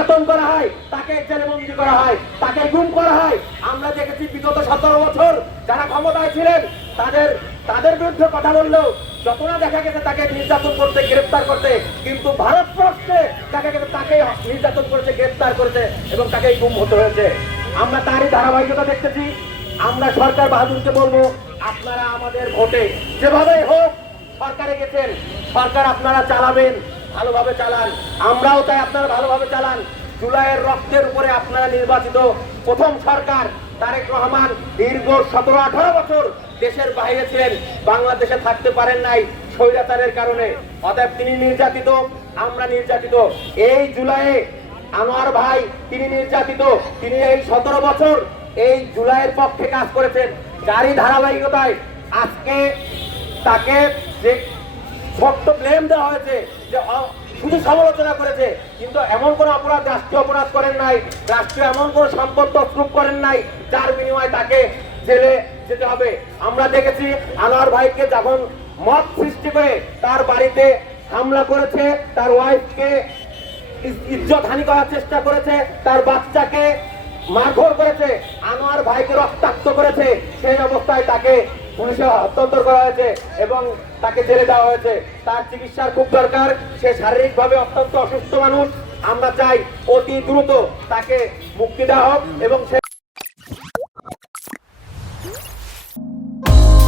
নির্যাতন করা হয়, তাকে জেলবন্দি করা হয়, তাকে গুম করা হয়। আমরা দেখেছি বিগত 17 বছর যারা ক্ষমতায় ছিলেন তাদের বিরুদ্ধে কথা বললেও যত না দেখা গেছে তাকে নির্যাতন করতে, গ্রেফতার করতে, কিন্তু ভারতবর্ষে দেখা গেছে তাকে নির্যাতন করেছে, গ্রেফতার করেছে এবং তাকে গুম হতে হয়েছে। আমরা তারই ধারাবাহিকতা দেখতেছি। আমরা সরকার বাহাদুরকে বলবো, আপনারা আমাদের ভোটে যেভাবে হোক সরকারে গেছেন, সরকার আপনারা চালাবেন, ভালোভাবে চালান। আমরাও চাই আপনারা ভালোভাবে চালান। জুলাইয়ের রক্তের উপরে আপনারা নির্বাচিত প্রথম সরকার। তারেক রহমান দীর্ঘ 17-18 বছর দেশের বাইরে ছিলেন, বাংলাদেশে থাকতে পারেন নাই স্বৈরাচারের কারণে। অতএব তিনি নির্যাতিত, আমরা নির্যাতিত। এই জুলাইয়ে আনোয়ার ভাই তিনি নির্যাতিত। তিনি এই 17 বছর এই জুলাইয়ের পক্ষে কাজ করেছেন। যারই ধারাবাহিকতায় আজকে তাকে যে শক্ত ব্লেম দেওয়া হয়েছে, যে শুধু সমালোচনা করেছে, কিন্তু এমন কোন অপরাধ, রাষ্ট্রীয় অপরাধ করেন নাই, রাষ্ট্রীয় এমন কোন সম্পদ তছরূপ করেন নাই যার বিনিময়ে তাকে জেলে যেতে হবে। আমরা দেখেছি আনোয়ার ভাইকে যখন মত সৃষ্টি করে তার বাড়িতে হামলা করেছে, তার ওয়াইফকে ইজ্জত হানি করার চেষ্টা করেছে, তার বাচ্চাকে মারধর করেছে, আনোয়ার ভাইকে রক্তাক্ত করেছে, সেই অবস্থায় তাকে পুলিশে হস্তান্তর করা হয়েছে এবং তাকে জেলে দেওয়া হয়েছে। তার চিকিৎসার খুব দরকার, সে শারীরিকভাবে অত্যন্ত অসুস্থ মানুষ। আমরা চাই অতি দ্রুত তাকে মুক্তি দেওয়া হোক এবং সে